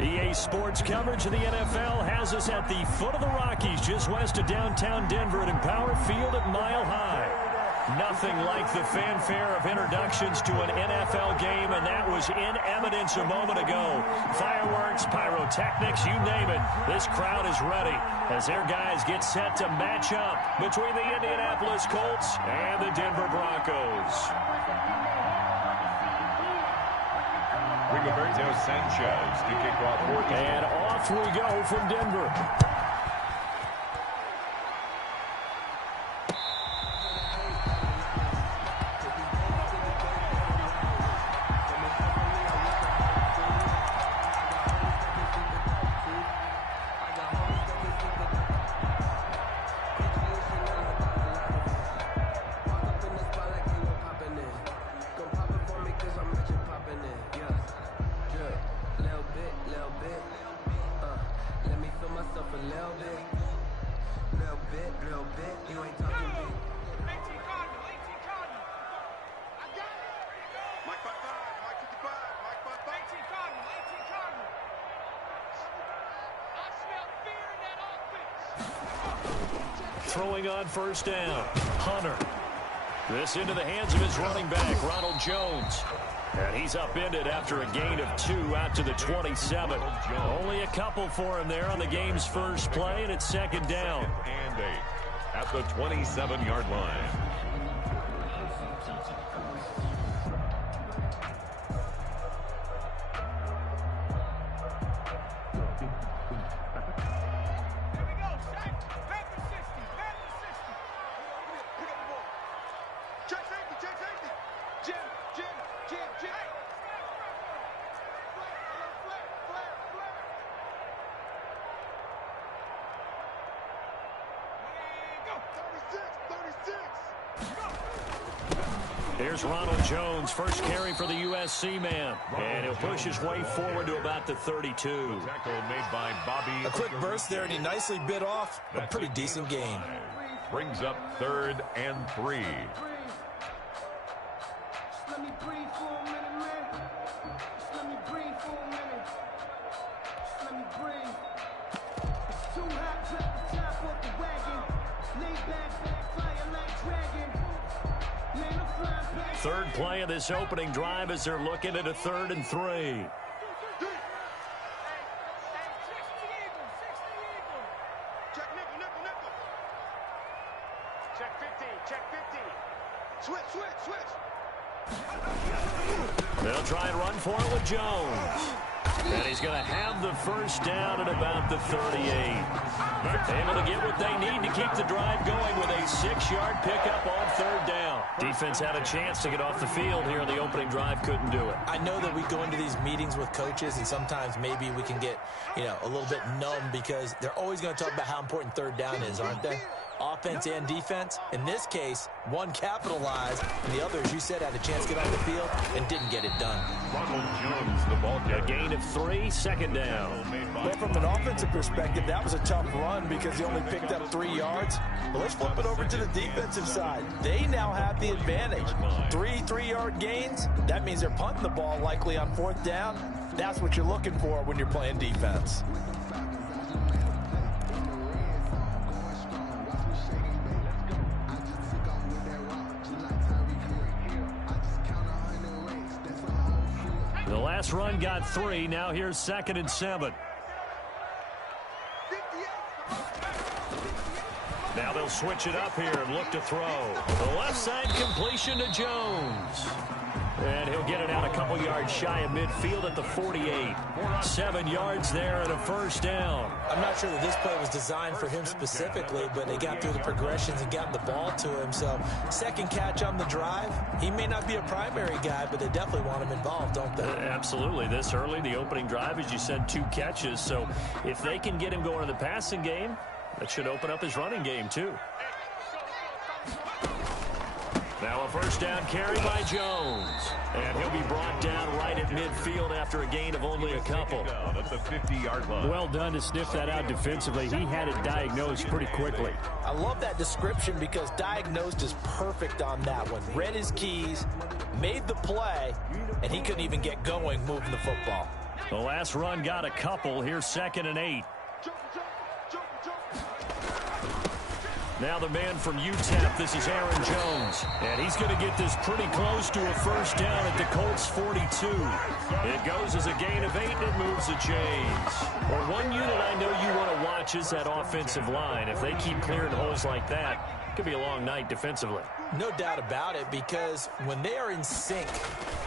EA Sports coverage of the NFL has us at the foot of the Rockies, just west of downtown Denver at Empower Field at Mile High. Nothing like the fanfare of introductions to an NFL game, and that was in evidence a moment ago. Fireworks, pyrotechnics, you name it. This crowd is ready as their guys get set to match up between the Indianapolis Colts and the Denver Broncos. Rigoberto Sanchez to kick off. And off we go from Denver. Throwing on first down, Hunter. This into the hands of his running back, Ronald Jones. And he's upended after a gain of 2 out to the 27. Only a couple for him there on the game's first play, and it's second down. And 8 at the 27-yard line. Here's Ronald Jones, first carry for the USC man. And he'll push his way forward to about the 32. Tackle made by Bobby. A quick burst there, and he nicely bit off a pretty decent gain. Brings up 3rd and 3. Let me breathe for a minute, man. Let me breathe for a minute. Let me breathe. It's too hot, drop the top off the wagon. Lay back, fire like dragon. Man, I'm flying back. Third play of this opening drive as they're looking at a 3rd and 3. They'll try and run for it with Jones. And he's going to have the first down at about the 38. Able to get what they need to keep the drive going with a 6-yard pickup on 3rd down. Defense had a chance to get off the field here on the opening drive, couldn't do it. I know that we go into these meetings with coaches, and sometimes maybe we can get, a little bit numb because they're always going to talk about how important 3rd down is, aren't they? Offense and defense. In this case, one capitalized, and the other, as you said, had a chance to get on the field and didn't get it done. Ronald Jones, the ball carrier. A gain of 3, second down. Well, from an offensive perspective, that was a tough run because he only picked up 3 yards. But let's flip it over to the defensive side. They now have the advantage. 3-3-yard gains. That means they're punting the ball likely on 4th down. That's what you're looking for when you're playing defense. The last run got 3. Now here's 2nd and 7. Now they'll switch it up here and look to throw. The left side completion to Jones. And he'll get it out a couple yards shy of midfield at the 48. 7 yards there and a first down. I'm not sure that this play was designed for him specifically, but they got through the progressions and got the ball to him. So, second catch on the drive. He may not be a primary guy, but they definitely want him involved, don't they? Absolutely. This early, the opening drive, as you said, 2 catches. So, if they can get him going in the passing game, that should open up his running game, too. Now a first down carry by Jones. And he'll be brought down right at midfield after a gain of only a couple. At the 50-yard line. Well done to sniff that out defensively. He had it diagnosed pretty quickly. I love that description because diagnosed is perfect on that one. Read his keys, made the play, and he couldn't even get going moving the football. The last run got a couple. Here's 2nd and 8. Now the man from UTEP, this is Aaron Jones. And he's going to get this pretty close to a first down at the Colts 42. It goes as a gain of 8, and it moves the chains. Well, one unit I know you want to watch is that offensive line. If they keep clearing holes like that, it could be a long night defensively. No doubt about it, because when they are in sync,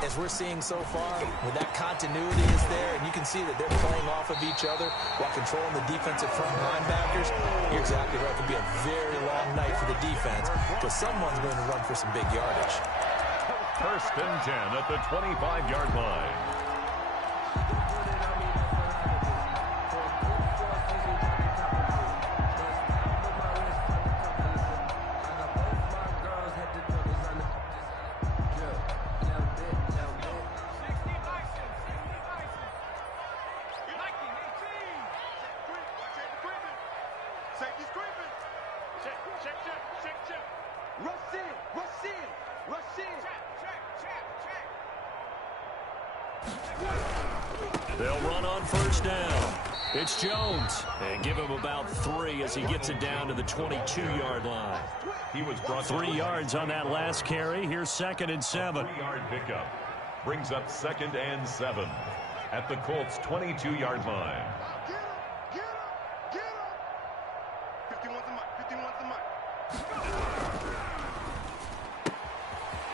as we're seeing so far, when that continuity is there, and you can see that they're playing off of each other while controlling the defensive front linebackers, you're exactly right. It could be a very long night for the defense, because someone's going to run for some big yardage. 1st and 10 at the 25-yard line. They'll run on first down. It's Jones. And give him about 3 as he gets it down to the 22-yard line. He was brought 3 yards on that last carry. Here's 2nd and 7. 3-yard pickup. Brings up 2nd and 7 at the Colts 22-yard line. Get him. 51's the mic.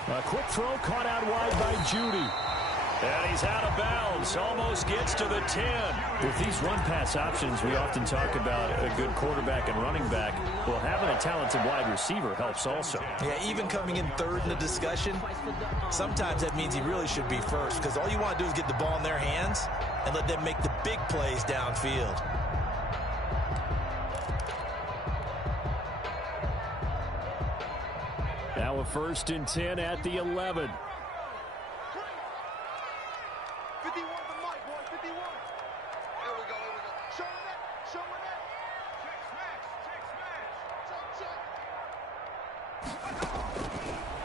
A quick throw caught out wide by Judy. And he's out of bounds. Almost gets to the 10. With these run-pass options, we often talk about a good quarterback and running back. Well, having a talented wide receiver helps also. Yeah, even coming in 3rd in the discussion, sometimes that means he really should be first, because all you want to do is get the ball in their hands and let them make the big plays downfield. Now a 1st and 10 at the 11. 51 the mic, boy. 51. Here we go. Showing it. Check.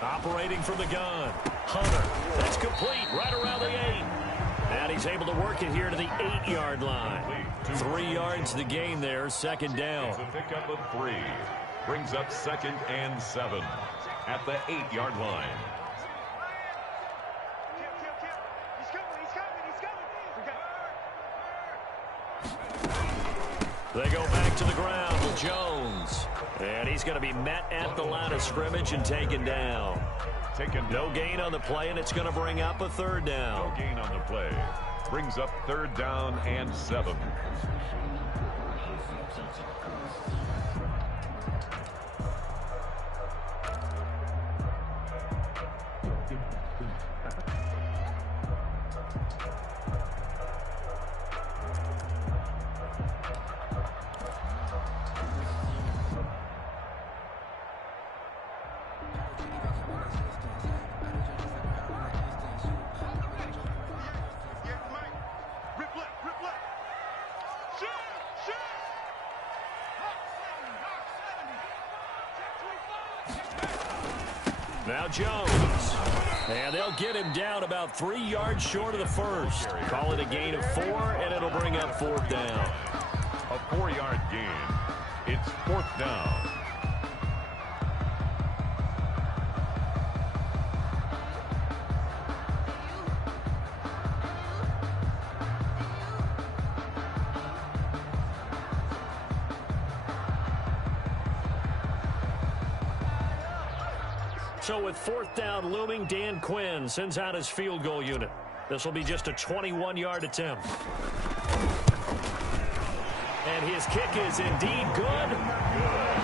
Operating from the gun. Hunter. That's complete right around the 8. And he's able to work it here to the 8-yard line. 3 yards the gain there. 2nd down. It's a pickup of 3. Brings up 2nd and 7 at the 8-yard line. They go back to the ground with Jones. And he's going to be met at the line of scrimmage and taken down. No gain on the play, and it's going to bring up a 3rd down. No gain on the play. Brings up 3rd down and 7. Now Jones. And they'll get him down about 3 yards short of the first. Call it a gain of 4, and it'll bring up 4th down. A 4-yard gain. It's 4th down. So with 4th down looming, Dan Quinn sends out his field goal unit. This will be just a 21-yard attempt. And his kick is indeed good.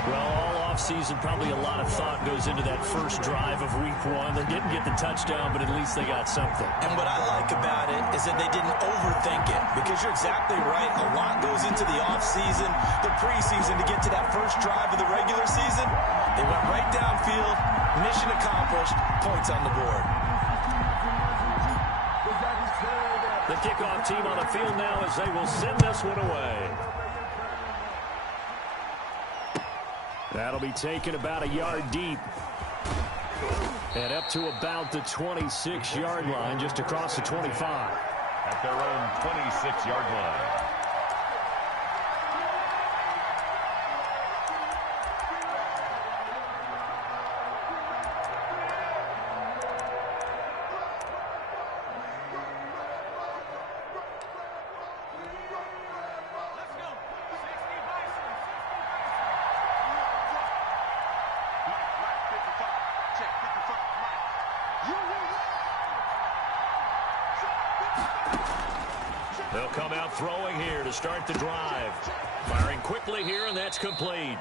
Well, all offseason, probably a lot of thought goes into that first drive of week 1. They didn't get the touchdown, but at least they got something. And what I like about it is that they didn't overthink it, because you're exactly right. A lot goes into the offseason, the preseason, to get to that first drive of the regular season. They went right downfield, mission accomplished, points on the board. The kickoff team on the field now as they will send this one away. That'll be taken about a yard deep. And up to about the 26-yard line, just across the 25. at their own 26-yard line. They'll come out throwing here to start the drive. Firing quickly here, and that's complete.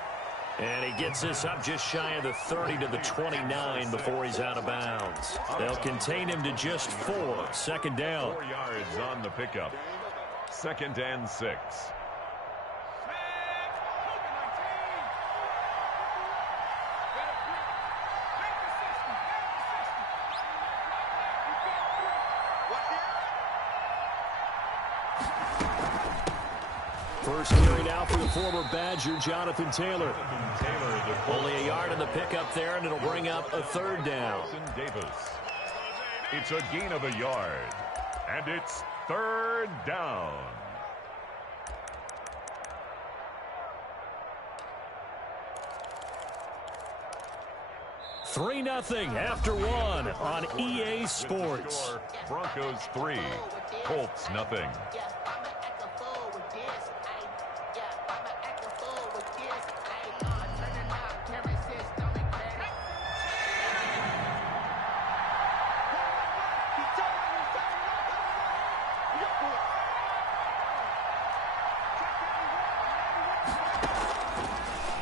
And he gets this up just shy of the 30 to the 29 before he's out of bounds. They'll contain him to just 4. Second down. 4 yards on the pickup. 2nd and 6. First carry now for the former Badger, Jonathan Taylor. Only a yard in the pickup there, and it'll bring up a 3rd down. Davis. It's a gain of a yard, and it's 3rd down. Three 0 after 1 on EA Sports. Broncos 3, Colts 0.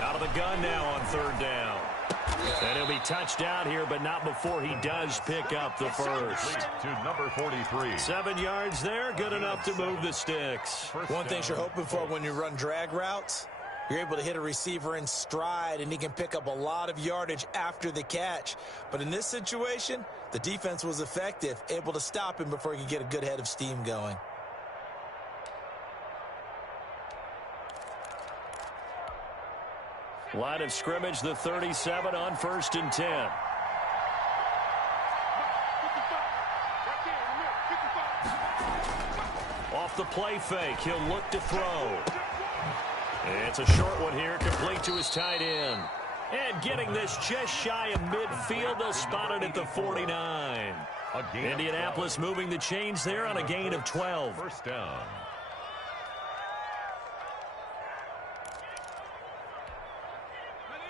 Out of the gun now on 3rd down. And he'll be touched out here, but not before he does pick up the first. To number 43. 7 yards there, good enough to move the sticks. One thing you're hoping for when you run drag routes, you're able to hit a receiver in stride, and he can pick up a lot of yardage after the catch. But in this situation, the defense was effective, able to stop him before he could get a good head of steam going. Line of scrimmage, the 37 on 1st and 10. Off the play fake, he'll look to throw. It's a short one here, complete to his tight end. And getting this just shy of midfield, they'll spot it at the 49. Indianapolis moving the chains there on a gain of 12. First down.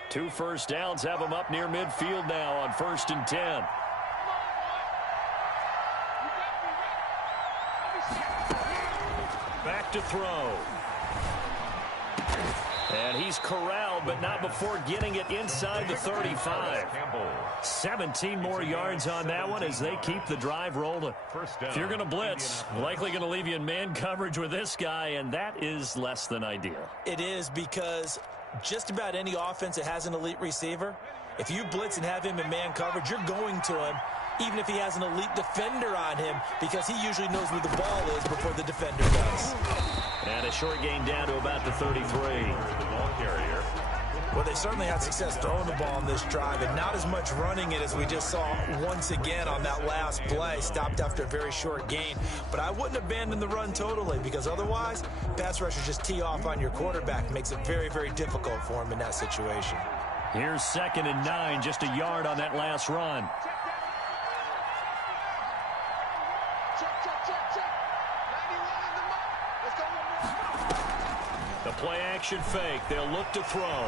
Two first downs have them up near midfield now on 1st and 10. Back to throw. And he's corralled, but not before getting it inside the 35. 17 more yards on that one as they keep the drive rolling. If you're going to blitz, likely going to leave you in man coverage with this guy, and that is less than ideal. It is, because just about any offense that has an elite receiver, if you blitz and have him in man coverage, you're going to him, even if he has an elite defender on him, because he usually knows where the ball is before the defender does. And a short gain down to about the 33. The ball carrier. Well, they certainly had success throwing the ball on this drive, and not as much running it as we just saw once again on that last play, stopped after a very short gain. But I wouldn't abandon the run totally, because otherwise, pass rushers just tee off on your quarterback. Makes it very, very difficult for him in that situation. Here's 2nd and 9, just a yard on that last run. The play action fake. They'll look to throw.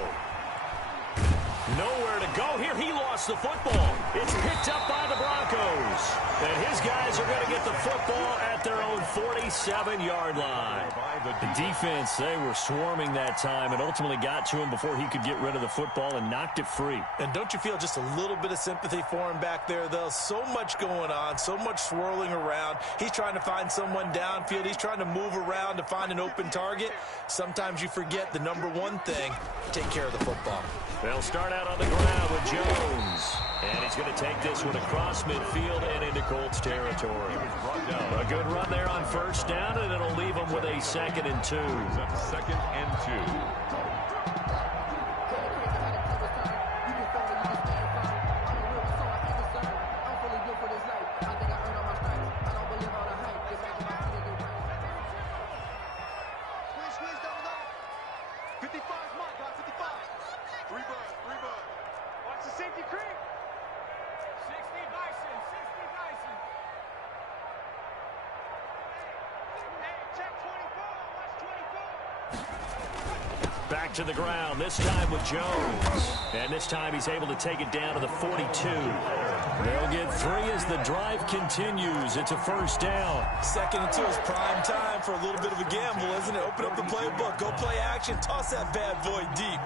Nowhere to go here. He lost the football. It's picked up by the Broncos. And his guys are going to get the football at their own 47-yard line. The defense, they were swarming that time and ultimately got to him before he could get rid of the football and knocked it free. And don't you feel just a little bit of sympathy for him back there, though? So much going on, so much swirling around. He's trying to find someone downfield. He's trying to move around to find an open target. Sometimes you forget the number one thing, take care of the football. They'll start out on the ground with Jones. And he's going to take this one across midfield and into Colts territory. A good run there on first down, and it'll leave him with a 2nd and 2. 2nd and 2. Back to the ground, this time with Jones. And this time he's able to take it down to the 42. They'll get 3 as the drive continues. It's a first down. 2nd and 2 is prime time for a little bit of a gamble, isn't it? Open up the playbook, go play action, toss that bad boy deep.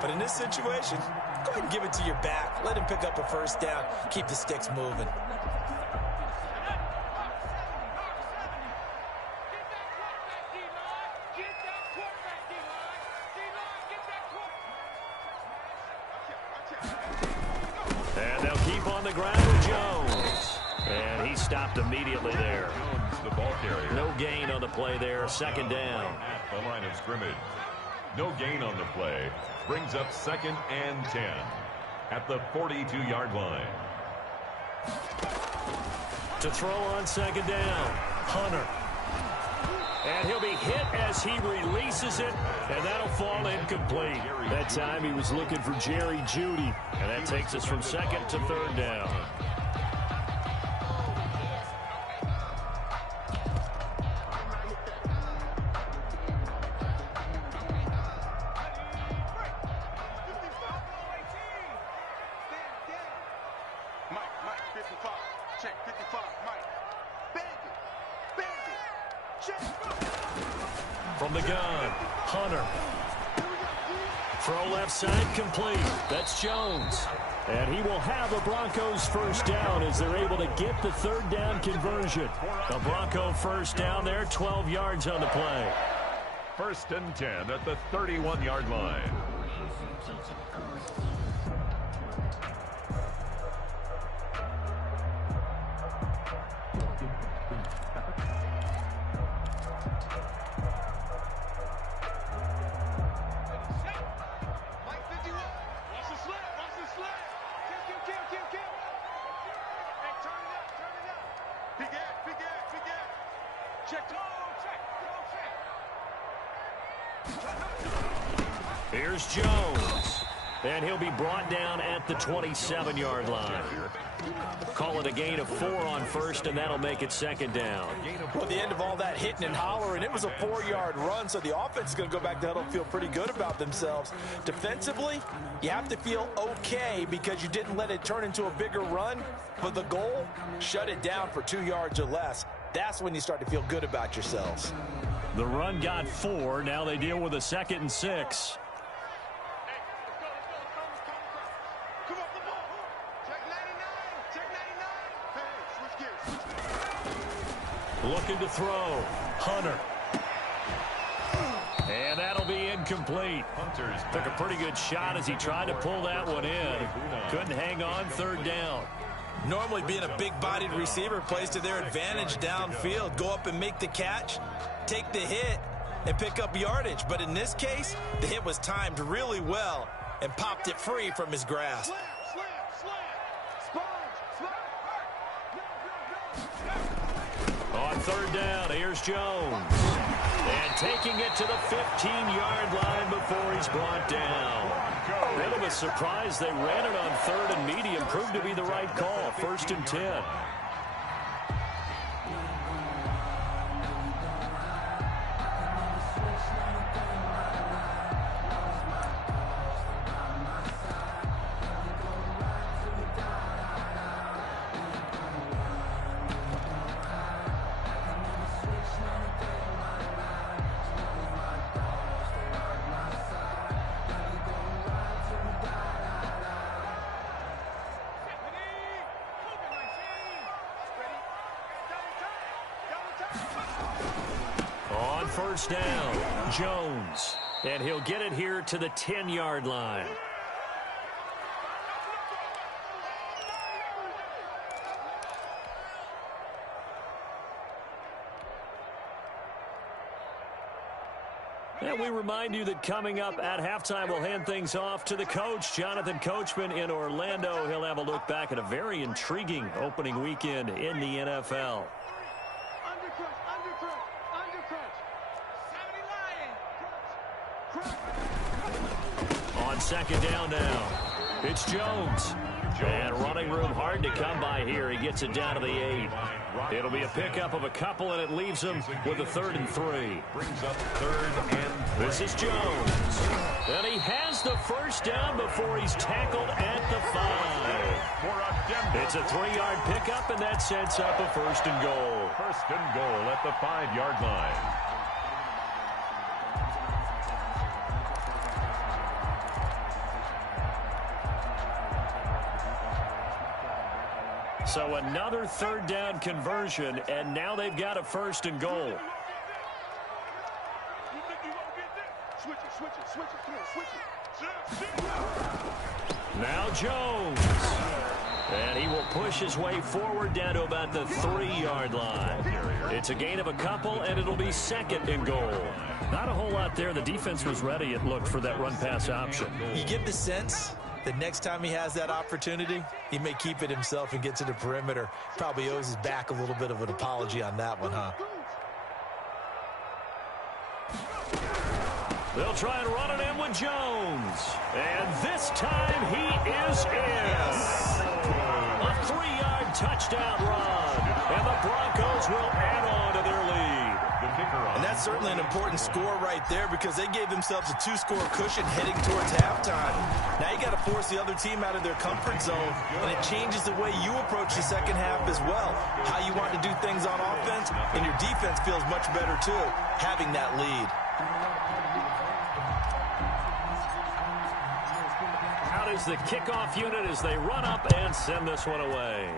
But in this situation, go ahead and give it to your back. Let him pick up a first down. Keep the sticks moving. And they'll keep on the ground with Jones. And he stopped immediately there. Jones, the ball carrier. No gain on the play there. 2nd down. At the line of scrimmage. No gain on the play. Brings up 2nd and 10 at the 42-yard line. To throw on 2nd down, Hunter. And he'll be hit as he releases it, and that'll fall incomplete. That time he was looking for Jerry Jeudy, and that takes us from 2nd to 3rd down. From the gun, Hunter. Throw left side complete. That's Jones. And he will have a Broncos first down as they're able to get the 3rd down conversion. A Bronco first down there, 12 yards on the play. 1st and 10 at the 31-yard line. Here's Jones. And he'll be brought down at the 27-yard line. Call it a gain of 4 on 1st, and that'll make it 2nd down. Well, at the end of all that hitting and hollering, it was a 4-yard run, so the offense is going to go back to huddle and feel pretty good about themselves. Defensively, you have to feel okay because you didn't let it turn into a bigger run, but the goal, shut it down for 2 yards or less. That's when you start to feel good about yourselves. The run got 4. Now they deal with a 2nd and 6. Looking to throw. Hunter. And that'll be incomplete. Hunters took a pretty good shot as he tried to pull that one in. Couldn't hang on. 3rd down. Normally being a big-bodied receiver plays to their advantage downfield. Go up and make the catch, take the hit, and pick up yardage. But in this case, the hit was timed really well and popped it free from his grasp. On 3rd down, here's Jones. And taking it to the 15-yard line before he's brought down. A bit of a surprise. They ran it on 3rd and medium. Proved to be the right call. 1st and 10. On 1st down, Jones. And he'll get it here to the 10-yard line. And we remind you that coming up at halftime, we'll hand things off to the coach, Jonathan Coachman in Orlando. He'll have a look back at a very intriguing opening weekend in the NFL. On 2nd down now, it's Jones. And running room hard to come by here. He gets it down to the 8. It'll be a pickup of a couple, and it leaves them with a 3rd and 3. Brings up 3rd and 3. This is Jones. And he has the first down before he's tackled at the 5. It's a 3-yard pickup, and that sets up a 1st and goal. 1st and goal at the 5-yard line. So another 3rd down conversion, and now they've got a 1st and goal. Now Jones. And he will push his way forward down to about the 3-yard line. It's a gain of a couple, and it'll be 2nd and goal. Not a whole lot there. The defense was ready, it looked, for that run-pass option. You get the sense that next time he has that opportunity, he may keep it himself and get to the perimeter. Probably owes his back a little bit of an apology on that one, huh? They'll try and run it in with Jones. And this time he is in. A 3-yard touchdown run. And the Broncos will add on to their lead. And that's certainly an important score right there because they gave themselves a 2-score cushion heading towards halftime. Now you got to force the other team out of their comfort zone, and it changes the way you approach the second half as well. How you want to do things on offense, and your defense feels much better too, having that lead. Out is the kickoff unit as they run up and send this one away.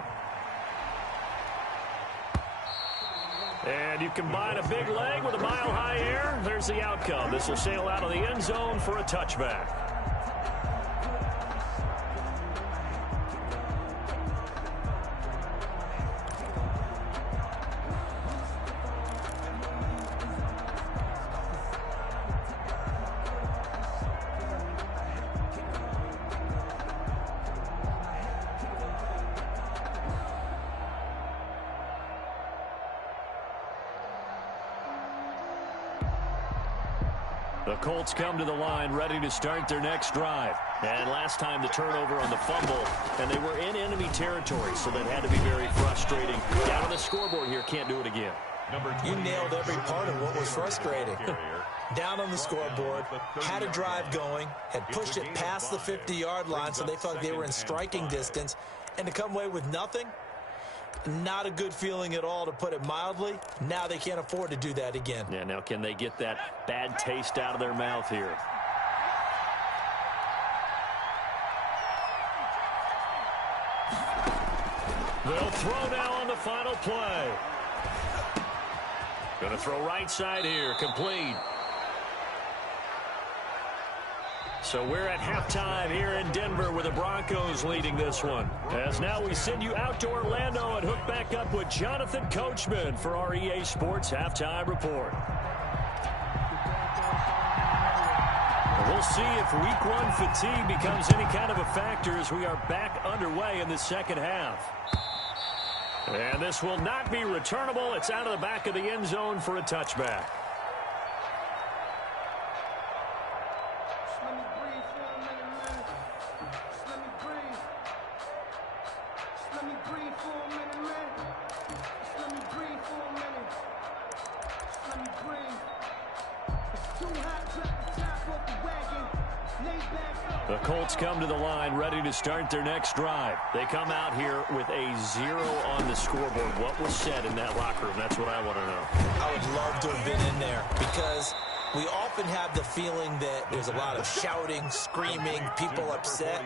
And you combine a big leg with a mile-high air. There's the outcome. This will sail out of the end zone for a touchback. The Colts come to the line ready to start their next drive. And last time the turnover on the fumble, and they were in enemy territory, so that had to be very frustrating. Down on the scoreboard here, can't do it again. You nailed every part of what was frustrating. Down on the scoreboard, had a drive going, had pushed it past the 50-yard line, so they felt they were in striking distance, and to come away with nothing, not a good feeling at all, to put it mildly. Now they can't afford to do that again. Yeah, now can they get that bad taste out of their mouth here? They'll throw now on the final play. Going to throw right side here, complete. So we're at halftime here in Denver with the Broncos leading this one. As now we send you out to Orlando and hook back up with Jonathan Coachman for our EA Sports Halftime Report. We'll see if Week 1 fatigue becomes any kind of a factor as we are back underway in the second half. And this will not be returnable. It's out of the back of the end zone for a touchback. The Colts come to the line ready to start their next drive. They come out here with a 0 on the scoreboard. What was said in that locker room? That's what I want to know. I would love to have been in there because we often have the feeling that there's a lot of shouting, screaming, people upset.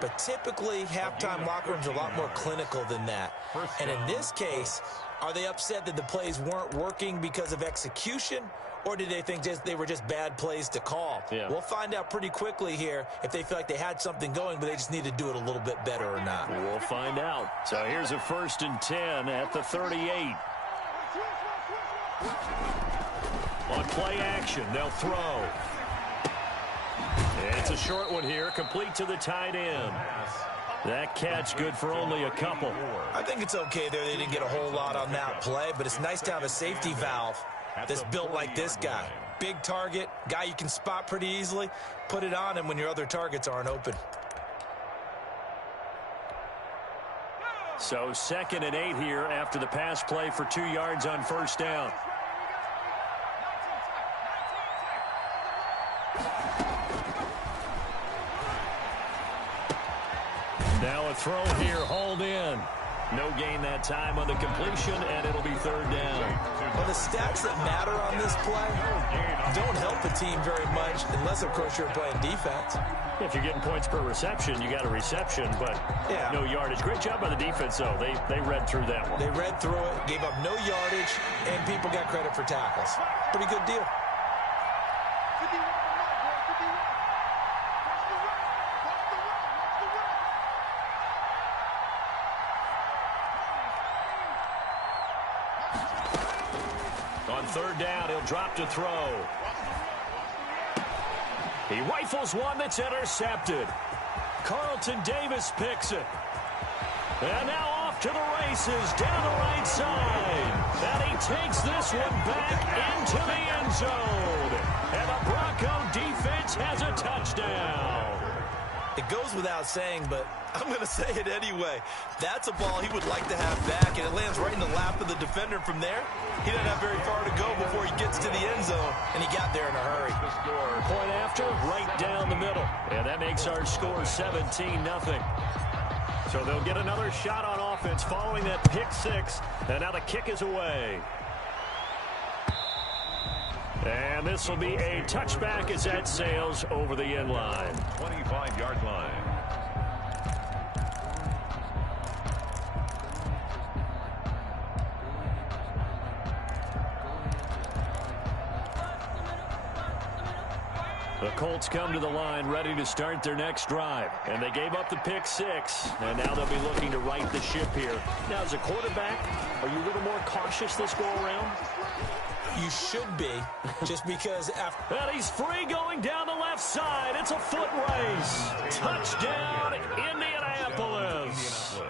But typically, halftime locker rooms are a lot more clinical than that. And in this case, are they upset that the plays weren't working because of execution? Or did they think they were just bad plays to call? Yeah. We'll find out pretty quickly here if they feel like they had something going, but they just need to do it a little bit better or not. We'll find out. So here's a 1st and 10 at the 38. On play action, they'll throw. It's a short one here, complete to the tight end. That catch good for only a couple. I think it's okay there. They didn't get a whole lot on that play, but it's nice to have a safety valve that's built like this guy. Big target, guy you can spot pretty easily. Put it on him when your other targets aren't open. So 2nd and 8 here after the pass play for 2 yards on first down. Now a throw here, hauled in. No gain that time on the completion, and it'll be 3rd down. Well, the stats that matter on this play don't help the team very much unless, of course, you're playing defense. If you're getting points per reception, you got a reception, but no yardage. Great job by the defense, though. They read through that one. They read through it, gave up no yardage, and people got credit for tackles. Pretty good deal. On 3rd down, he'll drop to throw. He rifles one that's intercepted. Carlton Davis picks it. And now off to the races down the right side. And he takes this one back into the end zone. And the Bronco defense has a touchdown. It goes without saying, but I'm going to say it anyway. That's a ball he would like to have back, and it lands right in the lap of the defender from there. He doesn't have very far to go before he gets to the end zone, and he got there in a hurry. Point after, right down the middle. And that makes our score 17-0. So they'll get another shot on offense following that pick 6, and now the kick is away. And this will be a touchback as that sails over the end line. 25-yard line. The Colts come to the line ready to start their next drive. And they gave up the pick 6. And now they'll be looking to right the ship here. Now, as a quarterback, are you a little more cautious this go-around? You should be, just because after... And he's free going down the left side. It's a foot race. Touchdown, Indianapolis.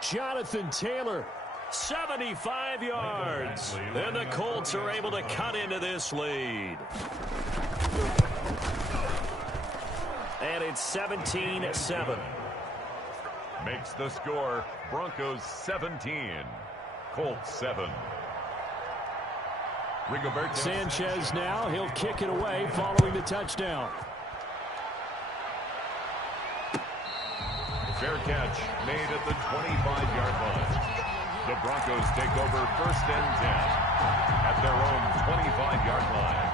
Jonathan Taylor, 75 yards. And the Colts are able to cut into this lead. And it's 17-7. Makes the score Broncos 17, Colts 7. Sanchez now, he'll kick it away following the touchdown. Fair catch made at the 25-yard line. The Broncos take over 1st and 10 at their own 25-yard line.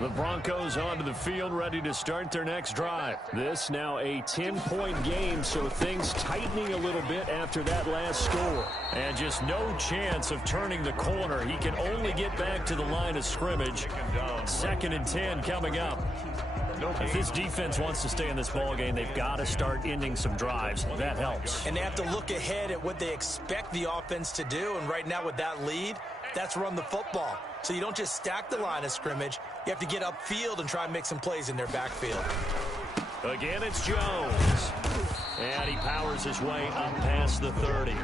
The Broncos onto the field ready to start their next drive. This now a 10-point game, so things tightening a little bit after that last score. And just no chance of turning the corner. He can only get back to the line of scrimmage. 2nd and 10 coming up. If this defense wants to stay in this ballgame, they've got to start ending some drives. That helps. And they have to look ahead at what they expect the offense to do. And right now with that lead, that's run the football. So you don't just stack the line of scrimmage. You have to get upfield and try and make some plays in their backfield. Again, it's Jones. And he powers his way up past the 30.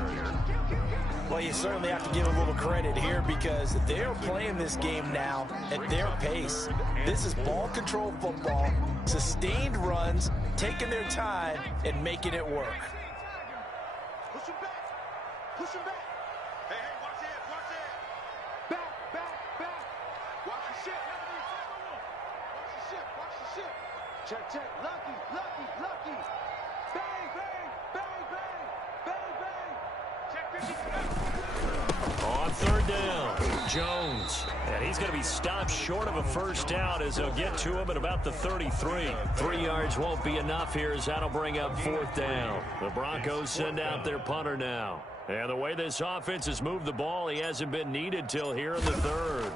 Well, you certainly have to give a little credit here because they're playing this game now at their pace. This is ball control football, sustained runs, taking their time, and making it work. Push him back. Push him back. Hey, watch it, watch it. Back. Watch the ship. Watch the ship, watch the ship. Check. Lucky. Bang. Check 50. On 3rd down, Jones. And he's going to be stopped short of a first down as they'll get to him at about the 33. 3 yards won't be enough here as that'll bring up 4th down. The Broncos send out their punter now. And the way this offense has moved the ball, he hasn't been needed till here in the 3rd.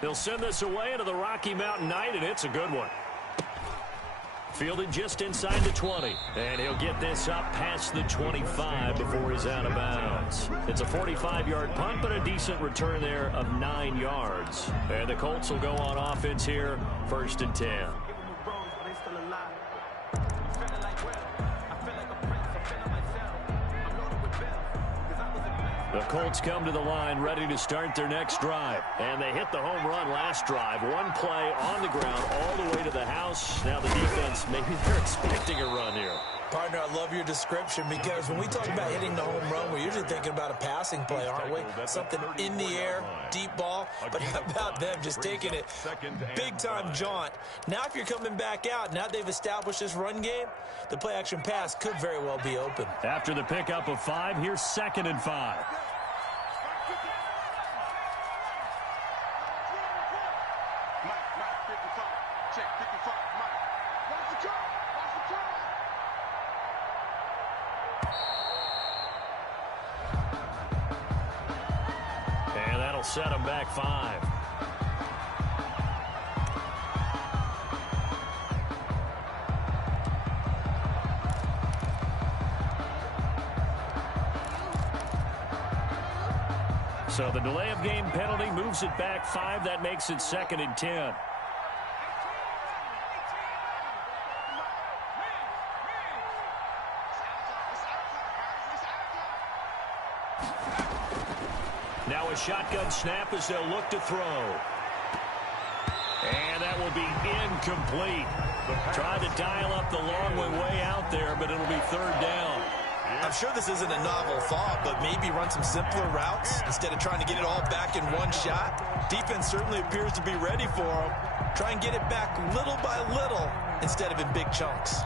They'll send this away into the Rocky Mountain Night, and it's a good one. Fielded just inside the 20. And he'll get this up past the 25 before he's out of bounds. It's a 45-yard punt, but a decent return there of 9 yards. And the Colts will go on offense here, 1st and 10. The Colts come to the line ready to start their next drive. And they hit the home run last drive. One play on the ground all the way to the house. Now the defense, maybe they're expecting a run here. Partner, I love your description because when we talk about hitting the home run, we're usually thinking about a passing play, aren't we? Something in the air, deep ball. But how about them just taking it big-time jaunt? Now if you're coming back out, now they've established this run game, the play-action pass could very well be open. After the pickup of 5, here's 2nd and 5. Set him back 5. So the delay of game penalty moves it back 5. That makes it 2nd and 10. Now a shotgun snap as they'll look to throw. And that will be incomplete. Tried to dial up the long way out there, but it'll be 3rd down. I'm sure this isn't a novel thought, but maybe run some simpler routes instead of trying to get it all back in one shot. Defense certainly appears to be ready for them. Try and get it back little by little instead of in big chunks.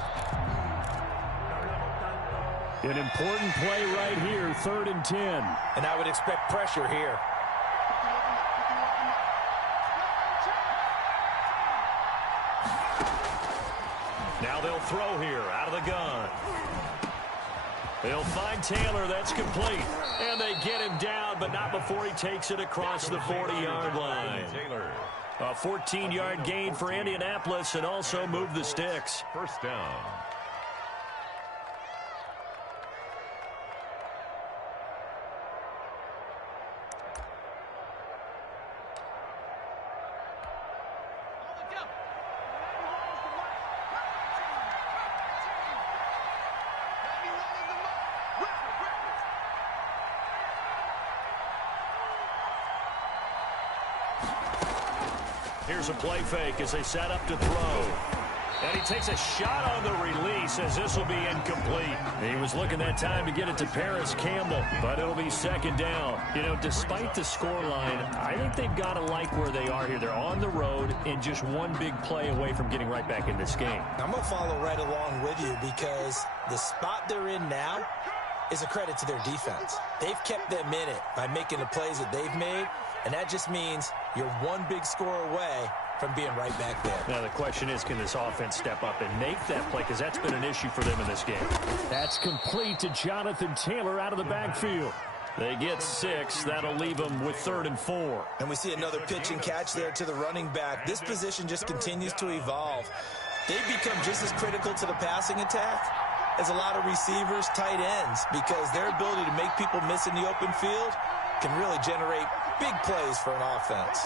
An important play right here, 3rd and 10. And I would expect pressure here. Now they'll throw here out of the gun. They'll find Taylor. That's complete. And they get him down, but not before he takes it across the 40-yard line. A 14-yard gain for Indianapolis and also move the sticks. 1st down. Here's a play fake as they set up to throw. And he takes a shot on the release as this will be incomplete. He was looking that time to get it to Paris Campbell, but it'll be 2nd down. You know, despite the scoreline, I think they've got to like where they are here. They're on the road and just one big play away from getting right back in this game. I'm going to follow right along with you because the spot they're in now is a credit to their defense. They've kept them in it by making the plays that they've made, and that just means you're one big score away from being right back there. Now the question is, can this offense step up and make that play? Because that's been an issue for them in this game. That's complete to Jonathan Taylor out of the backfield. They get 6. That'll leave them with 3rd and 4. And we see another pitch and catch there to the running back. This position just continues to evolve. They've become just as critical to the passing attack as a lot of receivers, tight ends, because their ability to make people miss in the open field can really generate big plays for an offense.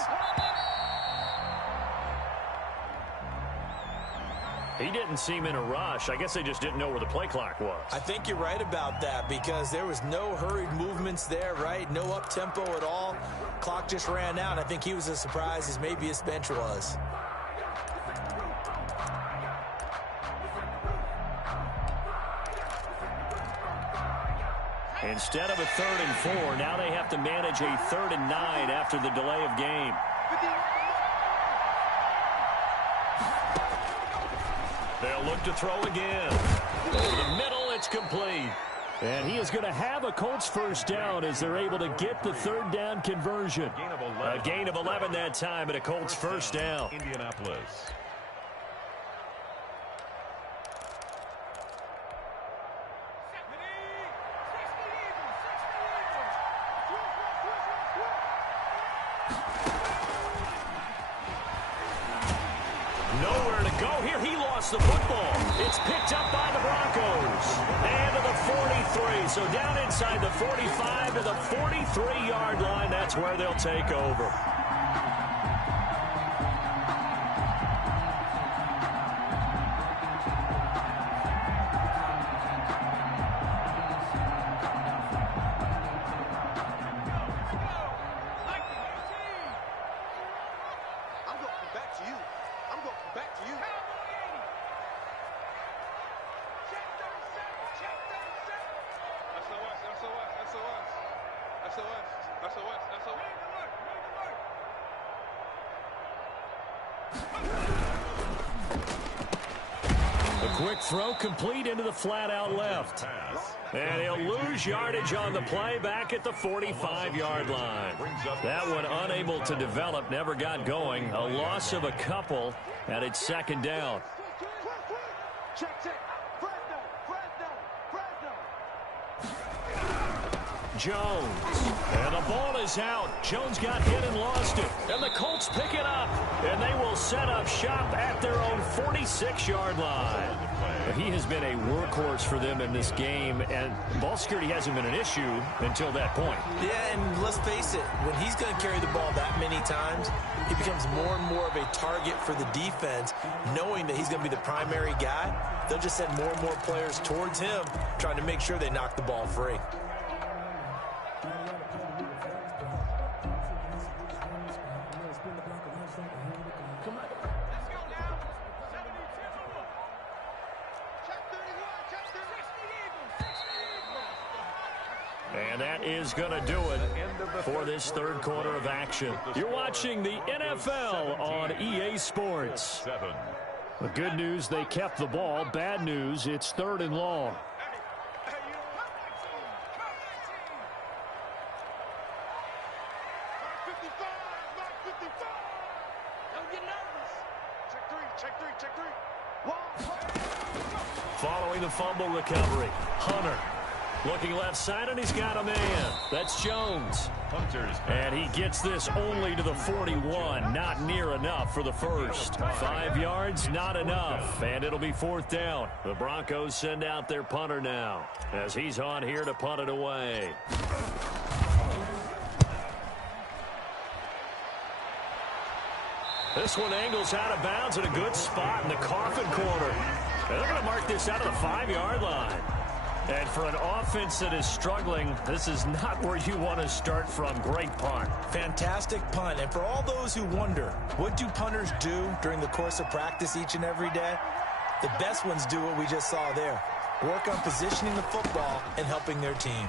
He didn't seem in a rush. I guess they just didn't know where the play clock was. I think you're right about that because there was no hurried movements there, right? No up-tempo at all. Clock just ran out. I think he was as surprised as maybe his bench was. Instead of a 3rd and 4, now they have to manage a 3rd and 9 after the delay of game. They'll look to throw again. Over the middle, it's complete. And he is going to have a Colts 1st down as they're able to get the 3rd down conversion. A gain of 11 that time and a Colts 1st down. Indianapolis. Nowhere to go here. He lost the football. It's picked up by the Broncos. And to the 43. So down inside the 45 to the 43-yard line. That's where they'll take over. A quick throw complete into the flat out left. And he'll lose yardage on the play back at the 45-yard line. That one unable to develop, never got going. A loss of a couple, and it's second down. Jones. And the ball is out. Jones got hit and lost it. And the Colts pick it up. And they will set up shop at their own 46-yard line. He has been a workhorse for them in this game, and ball security hasn't been an issue until that point. Yeah, and let's face it, when he's going to carry the ball that many times, he becomes more and more of a target for the defense, knowing that he's going to be the primary guy. They'll just send more and more players towards him, trying to make sure they knock the ball free. And that is going to do it for this third quarter of action. You're watching the NFL on EA Sports. The good news, they kept the ball. Bad news, it's third and long. Following the fumble recovery, Hunter. Looking left side, and he's got a man. That's Jones. And he gets this only to the 41. Not near enough for the first. 5 yards, not enough. And it'll be fourth down. The Broncos send out their punter now, as he's on here to punt it away. This one angles out of bounds at a good spot in the coffin corner. And they're going to mark this out of the 5-yard line. And for an offense that is struggling, this is not where you want to start from. Great punt. Fantastic punt. And for all those who wonder, what do punters do during the course of practice each and every day? The best ones do what we just saw there. Work on positioning the football and helping their team.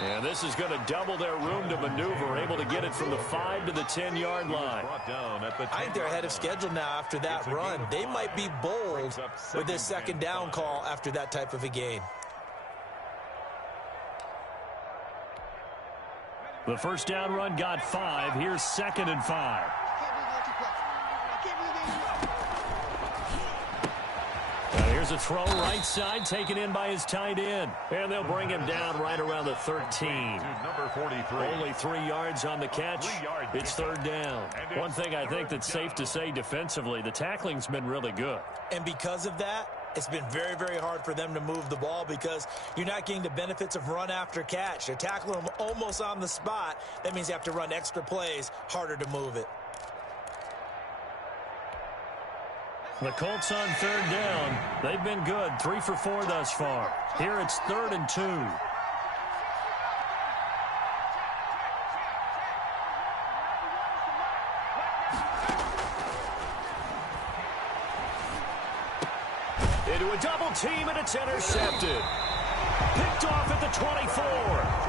And this is going to double their room to maneuver, able to get it from the 5 to the 10-yard line. I think they're ahead of schedule now after that run. They might be bold with this second down call after that type of a game. The first down run got 5. Here's 2nd and 5. Here's a throw right side, taken in by his tight end. And they'll bring him down right around the 13. Number 43. Only 3 yards on the catch. It's third down. One thing I think that's safe to say defensively, the tackling's been really good. And because of that, it's been very, very hard for them to move the ball because you're not getting the benefits of run after catch. They're tackling them almost on the spot. That means you have to run extra plays, harder to move it. The Colts on third down. They've been good. 3 for 4 thus far. Here it's 3rd and 2. Into a double team, and it's intercepted. Picked off at the 24.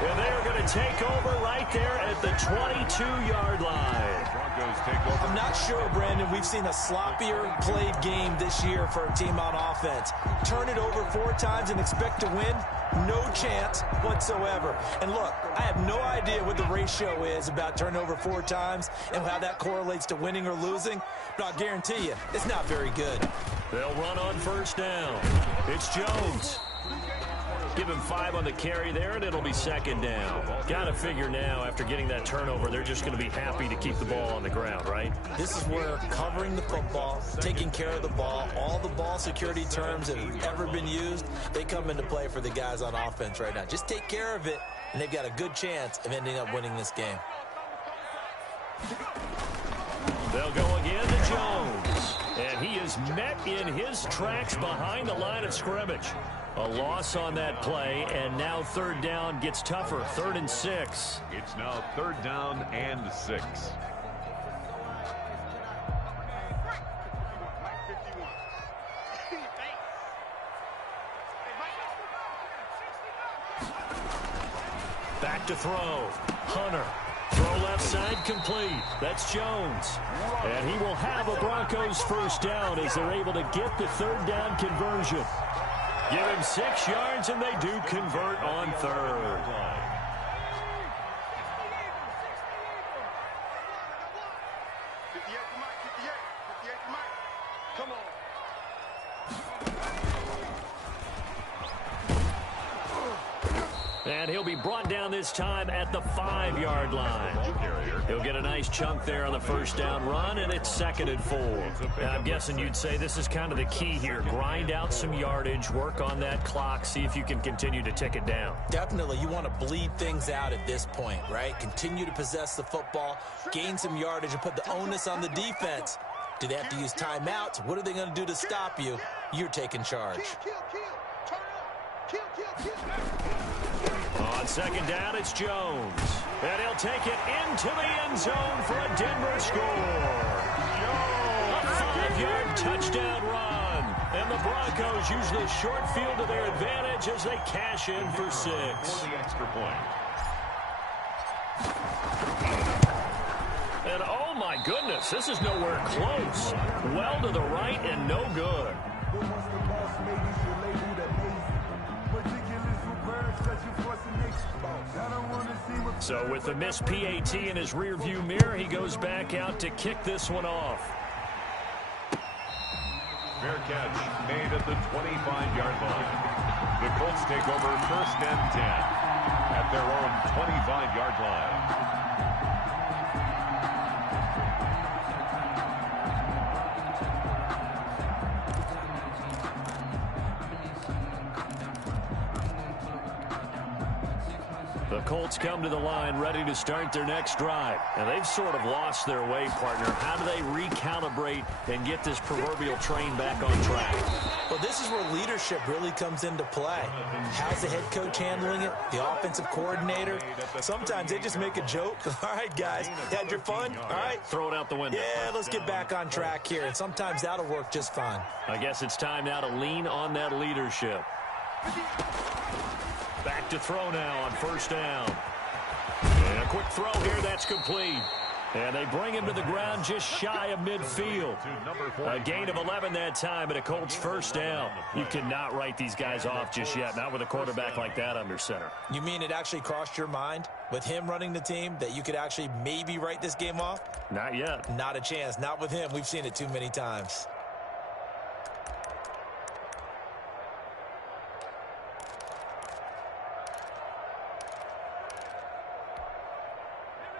And they're going to take over right there at the 22-yard line. I'm not sure, Brandon, we've seen a sloppier played game this year for a team on offense. Turn it over 4 times and expect to win? No chance whatsoever. And look, I have no idea what the ratio is about turnover 4 times and how that correlates to winning or losing, but I'll guarantee you, it's not very good. They'll run on first down. It's Jones. Give him 5 on the carry there, and it'll be second down. Got to figure now, after getting that turnover, they're just going to be happy to keep the ball on the ground, right? This is where covering the football, taking care of the ball, all the ball security terms that have ever been used, they come into play for the guys on offense right now. Just take care of it, and they've got a good chance of ending up winning this game. They'll go again to Jones. And he is met in his tracks behind the line of scrimmage. A loss on that play, and now third down gets tougher. 3rd and 6. It's now 3rd down and 6. Back Back to throw. Hunter. Throw left side complete. That's Jones. And he will have a Broncos first down as they're able to get the third down conversion. Give him 6 yards, and they do convert on third. And he'll be brought down this time at the 5-yard line. He'll get a nice chunk there on the first down run, and it's 2nd and 4. And I'm guessing you'd say this is kind of the key here. Grind out some yardage, work on that clock, see if you can continue to tick it down. Definitely. You want to bleed things out at this point, right? Continue to possess the football, gain some yardage, and put the onus on the defense. Do they have to use timeouts? What are they going to do to stop you? You're taking charge. On second down, it's Jones. And he'll take it into the end zone for a Denver score. A 5-yard touchdown run. And the Broncos use the short field to their advantage as they cash in for 6. For the extra point. And oh my goodness, this is nowhere close. Well to the right and no good. So with the missed PAT in his rearview mirror, he goes back out to kick this one off. Fair catch made at the 25-yard line. The Colts take over 1st and 10 at their own 25-yard line. The Colts come to the line ready to start their next drive. And they've sort of lost their way, partner. How do they recalibrate and get this proverbial train back on track? Well, this is where leadership really comes into play. How's the head coach handling it? The offensive coordinator? Sometimes they just make a joke. All right, guys, you had your fun? All right. Throw it out the window. Yeah, let's get back on track here. And sometimes that'll work just fine. I guess it's time now to lean on that leadership. Back to throw now on first down. And a quick throw here, that's complete. And they bring him to the ground just shy of midfield. A gain of 11 that time and a Colts first down. You cannot write these guys off just yet, not with a quarterback like that under center. You mean it actually crossed your mind with him running the team that you could actually maybe write this game off? Not yet. Not a chance. Not with him. We've seen it too many times.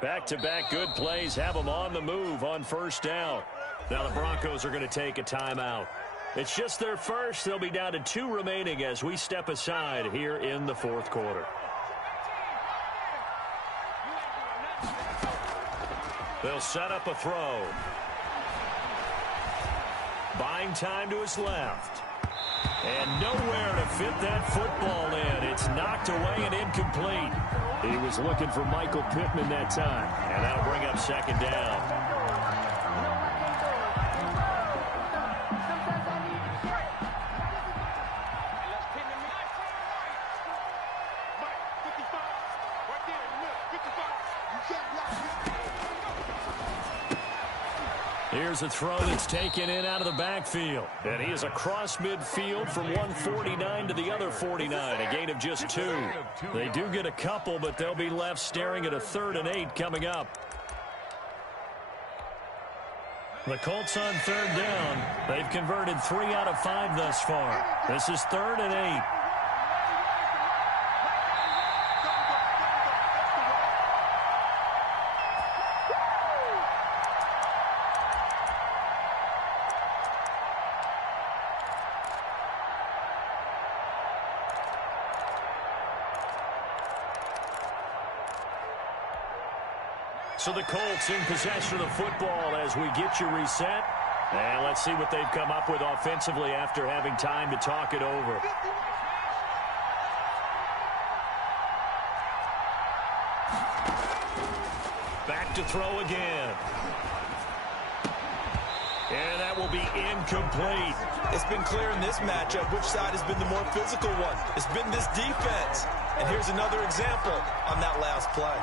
Back-to-back good plays have them on the move on first down. Now the Broncos are going to take a timeout. It's just their first. They'll be down to 2 remaining as we step aside here in the 4th quarter. They'll set up a throw. Buying time to his left. And nowhere to fit that football in. It's knocked away and incomplete. He was looking for Michael Pittman that time. And that'll bring up second down. Here's a throw that's taken in out of the backfield. And he is across midfield from 149 to the other 49, a gain of just 2. They do get a couple, but they'll be left staring at a 3rd and 8 coming up. The Colts on 3rd down. They've converted 3 out of 5 thus far. This is 3rd and 8. So the Colts in possession of the football as we get you reset. And let's see what they've come up with offensively after having time to talk it over. Back to throw again. And that will be incomplete. It's been clear in this matchup which side has been the more physical one. It's been this defense. And here's another example on that last play.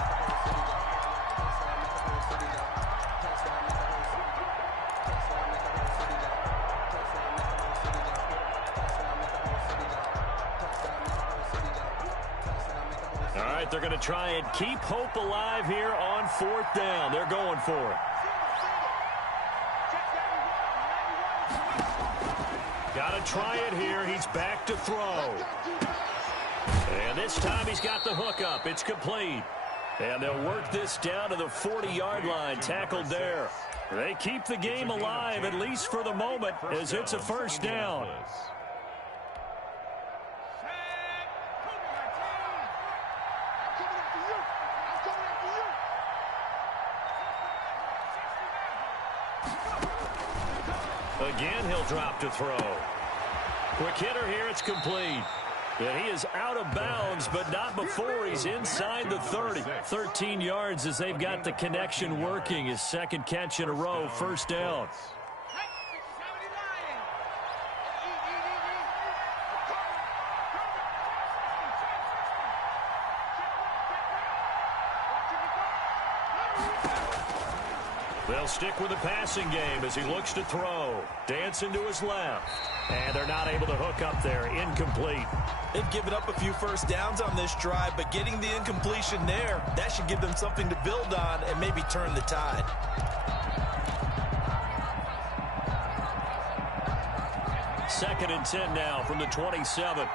All right, they're going to try and keep hope alive here on 4th down. They're going for it. Got to try it here. He's back to throw. And this time he's got the hook up. It's complete. And they'll work this down to the 40-yard line. Tackled there. They keep the game alive, at least for the moment, as it's a 1st down. Again, he'll drop to throw. Quick hitter here. It's complete. And he is out of bounds, but not before he's inside the 30. 13 yards as they've got the connection working. His 2nd catch in a row, 1st down. They'll stick with the passing game as he looks to throw. Dancing to his left. And they're not able to hook up there. Incomplete. They've given up a few 1st downs on this drive, but getting the incompletion there, that should give them something to build on and maybe turn the tide. Second and 10 now from the 27.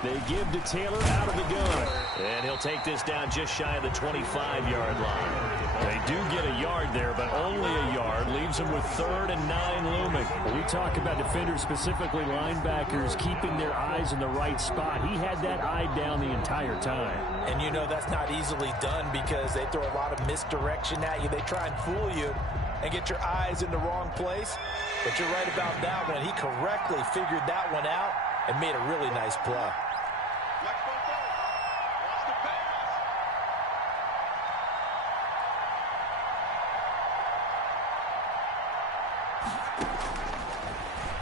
They give to Taylor out of the gun. And he'll take this down just shy of the 25-yard line. They do get a yard there, but only a yard. Leaves them with 3rd and 9 looming. We talk about defenders, specifically linebackers, keeping their eyes in the right spot. He had that eye down the entire time. And you know that's not easily done because they throw a lot of misdirection at you. They try and fool you and get your eyes in the wrong place. But you're right about that one. He correctly figured that one out and made a really nice play.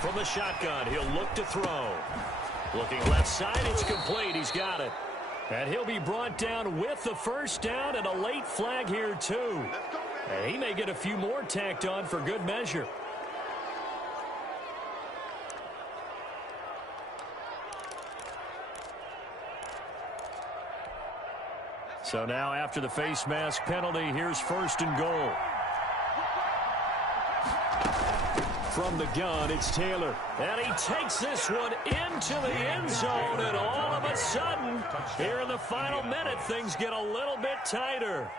From the shotgun, he'll look to throw. Looking left side, it's complete. He's got it. And he'll be brought down with the 1st down and a late flag here, too. And he may get a few more tacked on for good measure. So now after the face mask penalty, here's 1st and goal. From the gun, it's Taylor. And he takes this one into the end zone. And all of a sudden, here in the final minute, things get a little bit tighter.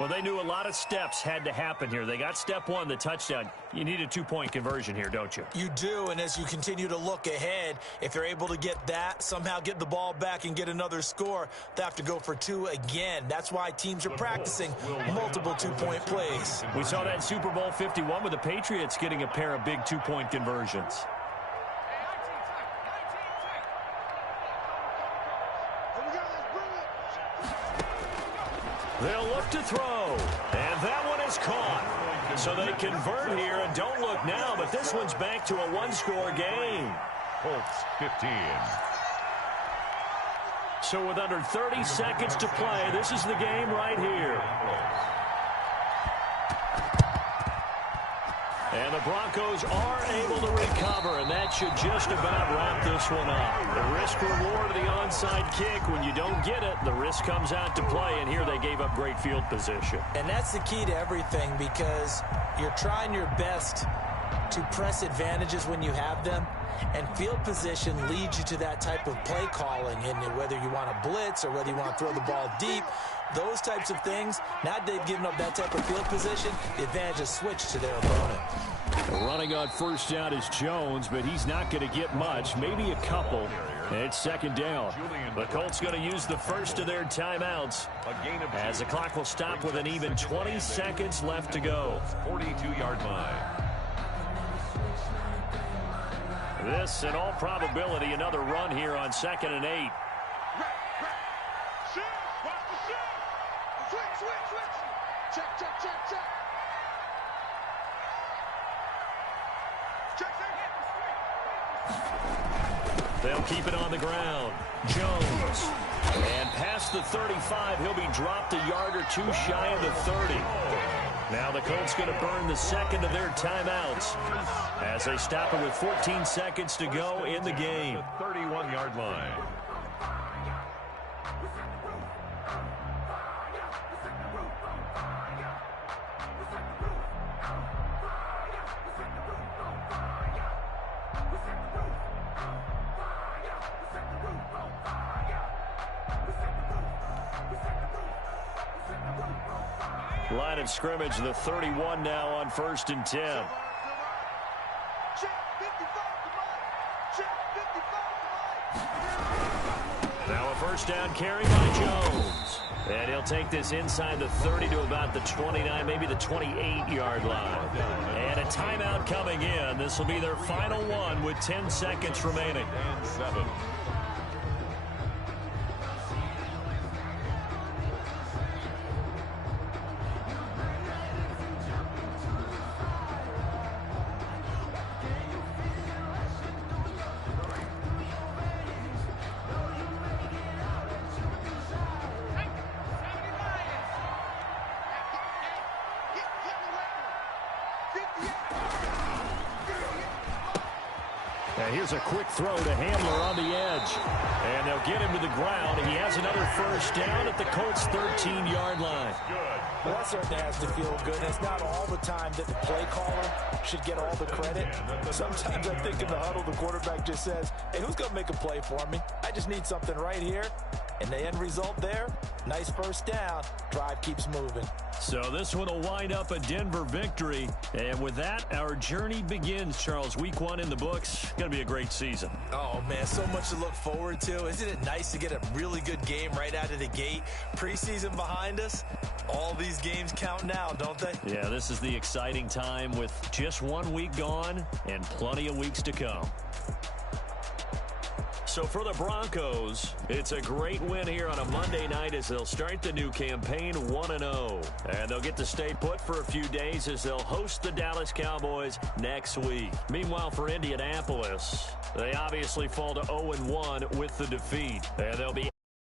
Well, they knew a lot of steps had to happen here. They got step 1, the touchdown. You need a 2-point conversion here, don't you? You do, and as you continue to look ahead, if they're able to get that, somehow get the ball back and get another score, they have to go for 2 again. That's why teams are practicing multiple 2-point plays. We saw that in Super Bowl 51 with the Patriots getting a pair of big 2-point conversions. They'll look to throw, and that one is caught. So they convert here, and don't look now, but this one's back to a 1-score game. Colts 15. So with under 30 seconds to play, this is the game right here. And the Broncos are able to recover, and that should just about wrap this one up. The risk-reward of the onside kick, when you don't get it, the risk comes out to play, and here they gave up great field position. And that's the key to everything because you're trying your best to press advantages when you have them, and field position leads you to that type of play calling, and whether you want to blitz or whether you want to throw the ball deep, those types of things, now that they've given up that type of field position, the advantage is switched to their opponent. Running on 1st down is Jones, but he's not going to get much, maybe a couple. It's 2nd down. The Colts going to use the first of their timeouts as the clock will stop with an even 20 seconds left to go. 42-yard line. This, in all probability, another run here on 2nd and 8. They'll keep it on the ground. Jones. And past the 35, he'll be dropped a yard or two shy of the 30. Now the Colts going to burn the second of their timeouts as they stop it with 14 seconds to go in the game. The 31-yard line. Line of scrimmage, the 31 now on 1st and 10. Now a first down carry by Jones. And he'll take this inside the 30 to about the 29, maybe the 28-yard line. And a timeout coming in. This will be their final one with 10 seconds remaining. And 7. Here's a quick throw to Handler on the edge. And they'll get him to the ground. He has another first down at the Colts' 13-yard line. Well, that certainly has to feel good. And it's not all the time that the play caller should get all the credit. Sometimes I think in the huddle, the quarterback just says, hey, who's going to make a play for me? I just need something right here. And the end result there, nice first down. Drive keeps moving. So this one will wind up a Denver victory. And with that, our journey begins, Charles. Week 1 in the books. Going to be a great season. Oh, man, so much to look forward to. Isn't it nice to get a really good game right out of the gate? Preseason behind us. All these games count now, don't they? Yeah, this is the exciting time with just 1 week gone and plenty of weeks to come. So for the Broncos, it's a great win here on a Monday night as they'll start the new campaign 1-0. And they'll get to stay put for a few days as they'll host the Dallas Cowboys next week. Meanwhile, for Indianapolis, they obviously fall to 0-1 with the defeat. And they'll be